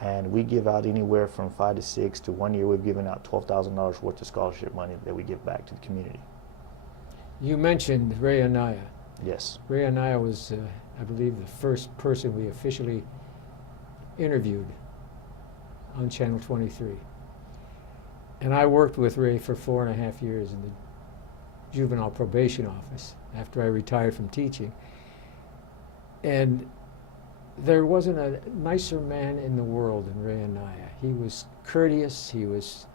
And we give out anywhere from 5 to 6 to 1 year. We've given out $12,000 worth of scholarship money that we give back to the community. You mentioned Ray Anaya. Yes. Ray Anaya was, I believe, the first person we officially interviewed on Channel 23. And I worked with Ray for 4.5 years in the juvenile probation office after I retired from teaching. And there wasn't a nicer man in the world than Ray Anaya. He was courteous, he was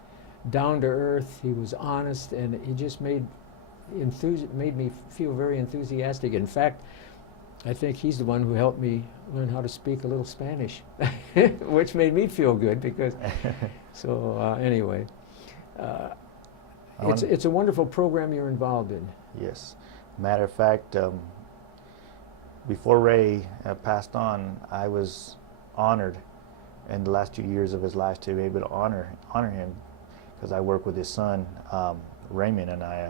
down to earth, he was honest, and he just made me feel very enthusiastic. In fact, I think he's the one who helped me learn how to speak a little Spanish, which made me feel good because, so anyway, it's a wonderful program you're involved in. Yes. Matter of fact, before Ray passed on, I was honored in the last 2 years of his life to be able to honor him, because I work with his son, Raymond, and I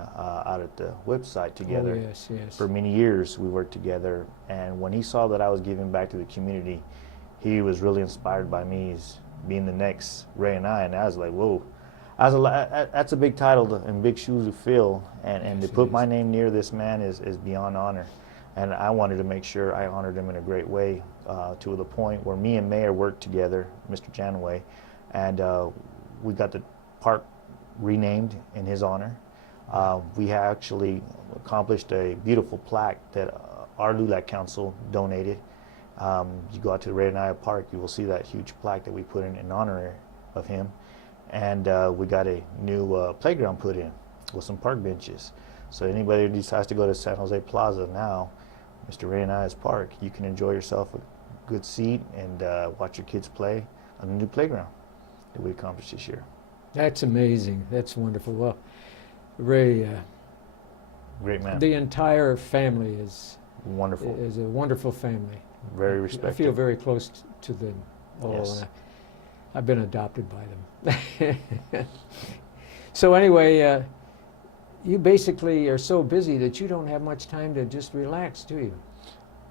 out at the website together. Oh, yes, yes. For many years we worked together, and when he saw that I was giving back to the community, he was really inspired by me as being the next Ray and I was like, whoa. That's a big title and big shoes to fill, and Yes, to put it my is. name near this man is beyond honor. And I wanted to make sure I honored him in a great way, to the point where me and Mayor worked together, Mr. Janaway, and we got the park renamed in his honor. We actually accomplished a beautiful plaque that our LULAC Council donated. You go out to the Ray Anaya Park, you will see that huge plaque that we put in honor of him. And we got a new playground put in with some park benches. So anybody who decides to go to San Jose Plaza now, Mr. Ray Anaya's Park, you can enjoy yourself a good seat and watch your kids play on the new playground that we accomplished this year. That's amazing. That's wonderful. Well, Ray, Great man. the entire family is Wonderful. a wonderful family. Very I respected. feel very close to them all. Yes. And I've been adopted by them. So anyway, you basically are so busy that you don't have much time to just relax, do you?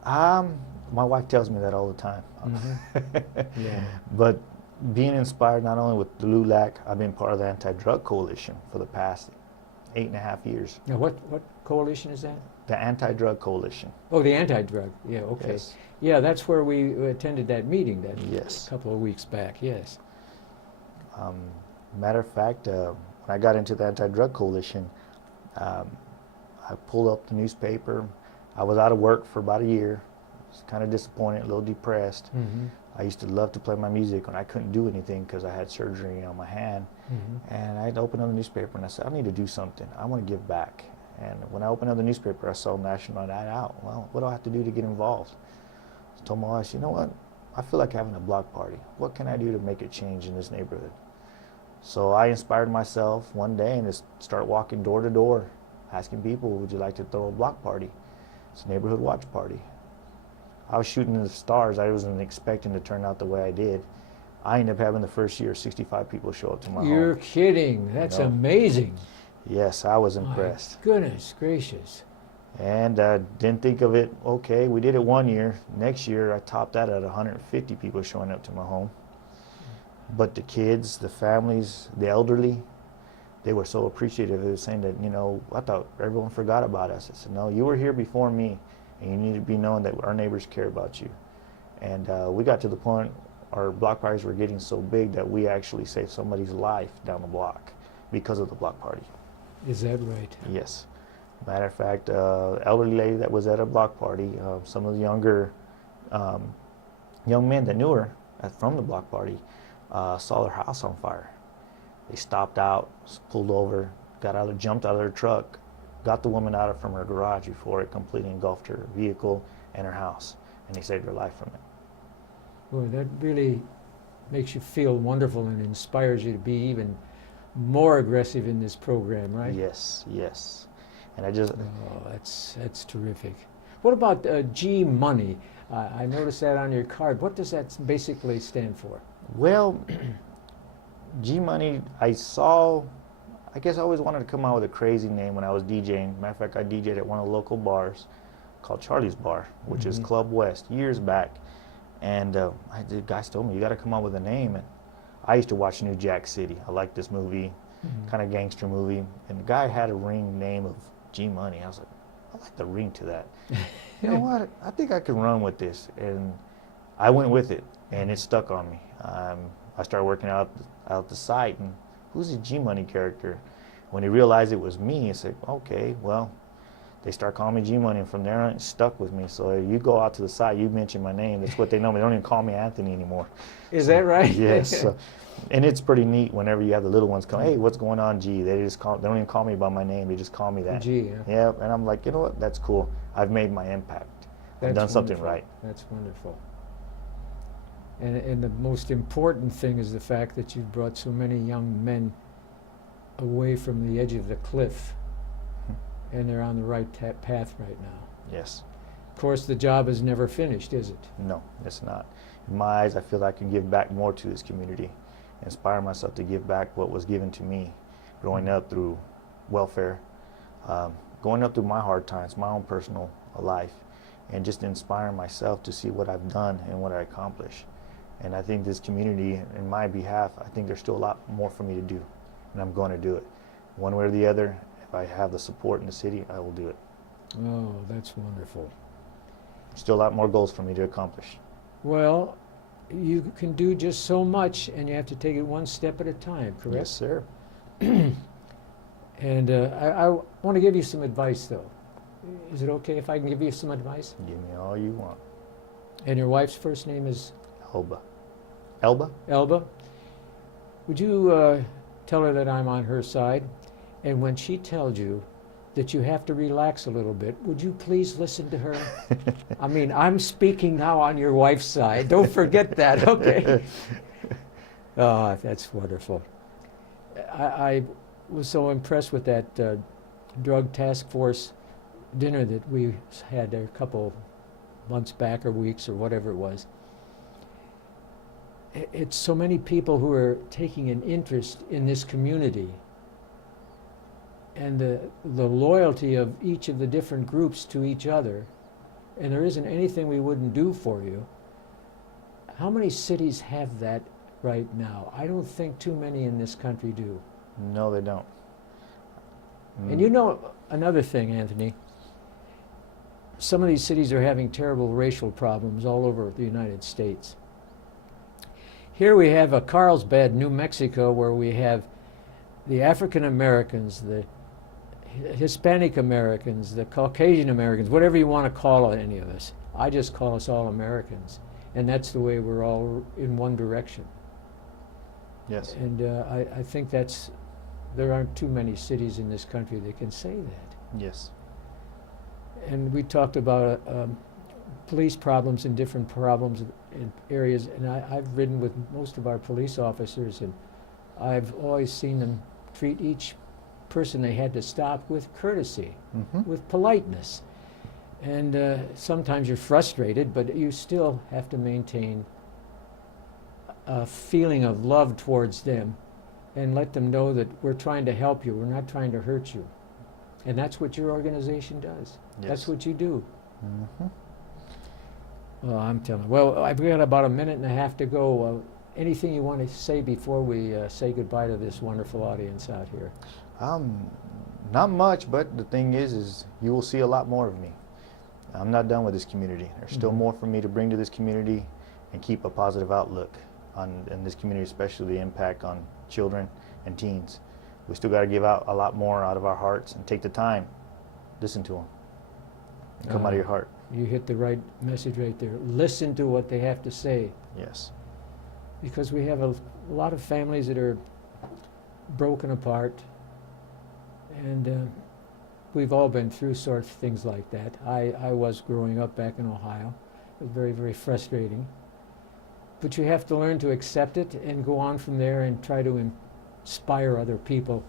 My wife tells me that all the time. Yeah. But being inspired not only with the LULAC, I've been part of the Anti-Drug Coalition for the past 8.5 years. Now, what coalition is that? The Anti-Drug Coalition. Oh, the anti-drug. Yeah, okay. Yes. Yeah, that's where we attended that meeting that Yes. a couple of weeks back, yes. Matter of fact, when I got into the Anti-Drug Coalition, I pulled up the newspaper. I was out of work for about a year. I was kind of disappointed, a little depressed. Mm-hmm. I used to love to play my music when I couldn't do anything because I had surgery on my hand. Mm-hmm. And I opened up the newspaper and I said, I need to do something. I want to give back. And when I opened up the newspaper, I saw National Night Out. Well, what do I have to do to get involved? I told my wife, you know what? I feel like having a block party. What can I do to make a change in this neighborhood? So I inspired myself one day and just start walking door to door, asking people, would you like to throw a block party? It's a neighborhood watch party. I was shooting the stars. I wasn't expecting to turn out the way I did. I ended up having the first year 65 people show up to my You're home. kidding. That's No. amazing. Yes, I was impressed. My goodness gracious. And didn't think of it, okay, we did it 1 year. Next year, I topped that at 150 people showing up to my home. But the kids, the families, the elderly, they were so appreciative. They were saying that, you know, I thought everyone forgot about us. I said, no, you were here before me, and you need to be knowing that our neighbors care about you. And we got to the point, our block parties were getting so big that we actually saved somebody's life down the block because of the block party. Is that right? Yes. Matter of fact, elderly lady that was at a block party, some of the younger young men that knew her from the block party saw their house on fire. They stopped out, pulled over, jumped out of their truck, got the woman out from her garage before it completely engulfed her vehicle and her house, and they saved her life from it. Boy, that really makes you feel wonderful and inspires you to be even more aggressive in this program, right? Yes, yes. And I just... Oh, that's terrific. What about G Money? I noticed that on your card. What does that basically stand for? Well, G Money, I guess I always wanted to come out with a crazy name when I was DJing. Matter of fact, I DJed at one of the local bars called Charlie's Bar, which is Club West, years back. And the guys told me, you got to come up with a name. And I used to watch New Jack City. I liked this movie, kind of gangster movie. And the guy had a ring name of G Money. I was like, I like the ring to that. You know what? I think I can run with this. And I went with it, and it stuck on me. I started working out the site, and who's the G Money character? When he realized it was me, he said, okay, well, they start calling me G Money, and from there on, it stuck with me. So you go out to the site, you mention my name, that's what they know me. They don't even call me Anthony anymore. Is that right? Yes. So, and it's pretty neat whenever you have the little ones come, hey, what's going on, G? They don't even call me by my name, they just call me that. G, yeah. Yeah, and I'm like, you know what, that's cool. I've made my impact. I've done something right. That's wonderful. And the most important thing is the fact that you've brought so many young men away from the edge of the cliff, and they're on the right path right now. Yes. Of course, the job is never finished, is it? No, it's not. In my eyes, I feel I can give back more to this community, inspire myself to give back what was given to me growing up through welfare, going up through my hard times, my own personal life, and just inspiring myself to see what I've done and what I accomplished. And I think this community, in my behalf, I think there's still a lot more for me to do, and I'm going to do it. One way or the other, if I have the support in the city, I will do it. Oh, that's wonderful. Still a lot more goals for me to accomplish. Well, you can do just so much, and you have to take it one step at a time, correct? Yes, sir. And I want to give you some advice, though. Is it okay if I can give you some advice? Give me all you want. And your wife's first name is? Elba. Elba? Elba. Would you tell her that I'm on her side? And when she tells you that you have to relax a little bit, would you please listen to her? I mean, I'm speaking now on your wife's side. Don't forget that, okay? Oh, that's wonderful. I was so impressed with that drug task force dinner that we had a couple months back or weeks or whatever it was. It's so many people who are taking an interest in this community, and the loyalty of each of the different groups to each other, and there isn't anything we wouldn't do for you. How many cities have that right now? I don't think too many in this country do. No, they don't. And you know another thing, Anthony, some of these cities are having terrible racial problems all over the United States. Here we have a Carlsbad, New Mexico, where we have the African Americans, the Hispanic Americans, the Caucasian Americans, whatever you want to call any of us. I just call us all Americans, and that's the way we're all in one direction. Yes. And I think there aren't too many cities in this country that can say that. Yes. And we talked about police problems and different problems in areas, and I've ridden with most of our police officers, and I've always seen them treat each person they had to stop with courtesy, with politeness. And sometimes you're frustrated, but you still have to maintain a feeling of love towards them and let them know that we're trying to help you, we're not trying to hurt you. And that's what your organization does. Yes. That's what you do. Well, I'm telling you. Well, I've got about a minute and a half to go. Anything you want to say before we say goodbye to this wonderful audience out here? Not much, but the thing is you will see a lot more of me. I'm not done with this community. There's still more for me to bring to this community and keep a positive outlook in this community, especially the impact on children and teens. We still got to give out a lot more out of our hearts and take the time, listen to them, come out of your heart. You hit the right message right there. Listen to what they have to say. Yes. Because we have a lot of families that are broken apart, and we've all been through sort of things like that. I was growing up back in Ohio. It was very, very frustrating. But you have to learn to accept it and go on from there and try to inspire other people.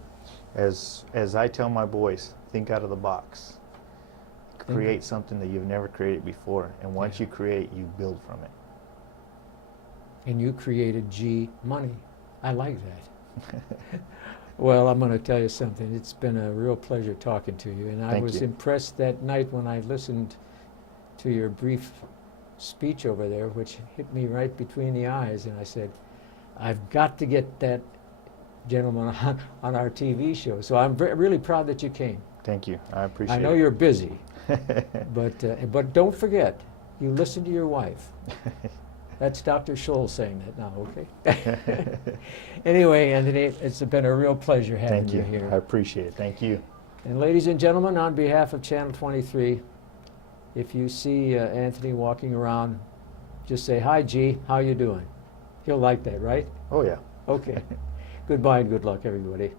As I tell my boys, think out of the box. Create something that you've never created before, and once you create, you build from it. And you created G Money. I like that. Well, I'm going to tell you something. It's been a real pleasure talking to you, and I was impressed that night when I listened to your brief speech over there, which hit me right between the eyes, and I said, I've got to get that gentleman on our TV show. So I'm really proud that you came. Thank you. I appreciate I it. know you're busy, but don't forget, you listen to your wife. That's Dr. Scholl saying that now, okay? Anyway, Anthony, it's been a real pleasure having Thank you. here. I appreciate it. Thank you. And ladies and gentlemen, on behalf of Channel 23, if you see Anthony walking around, just say, hi, G, how you doing? He'll like that, right? Oh, yeah. Okay. Goodbye and good luck, everybody.